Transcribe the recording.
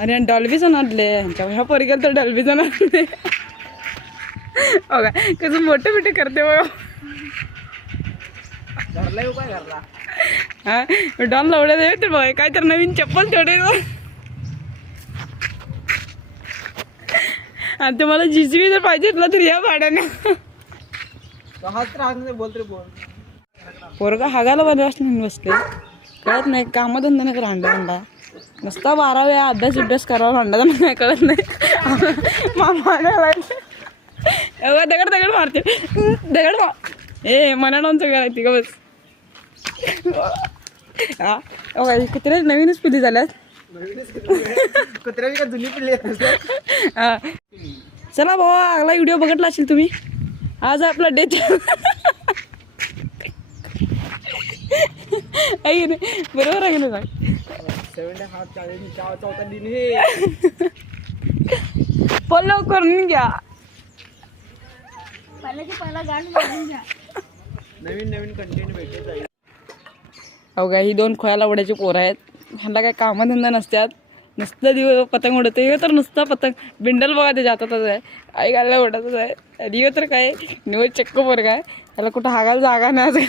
अरे डॉल्बीचं नाडले ह्या पोरीगेल तर डॉल्बीचं नाडले बघा कसं मोठे मोठे करते बघा घरला येऊ काय घरला हा डॉल लावड्या दे ते बघ काय तर नवीन चप्पल ठेवले आणि तुम्हाला जिजवी जर पाहिजे तर या भाड्याने बोलते बोल पोरगा हागायला बसले बसले कळत नाही कामधंदा नाही करा अंडा नुसता 12 वेळा अभ्यास करावा अंडा नाही कळत नाही मामाला दगड मारते दगड मार ए मना नव्हतं करायची का बस हा कुत्र्या नवीनच पिल्ली झाल्यात कुत्र्याची का जुनी पिल्ली हा चला भावा आगला व्हिडिओ बघितला असेल तुम्ही आज आपला डे आहे नाही बरोबर आहे ना काय 7.5 चौथा दिन हे फॉलो करून घ्या नवीन कंटेंट भेटत आहे अवघा ही 2 खोयाला वड्याची पोरं आहेत ह्यांना काय कामधंदा नसतात नुसतं दिवस पतंग उडते हे तर नुसतं पतंग बिंडल बघा त्याच्या हातातच आहे आई घालायला उडतच आहे आणि तर काय निवड चक्क पोरगा आहे त्याला कुठं हागायला जागा नाही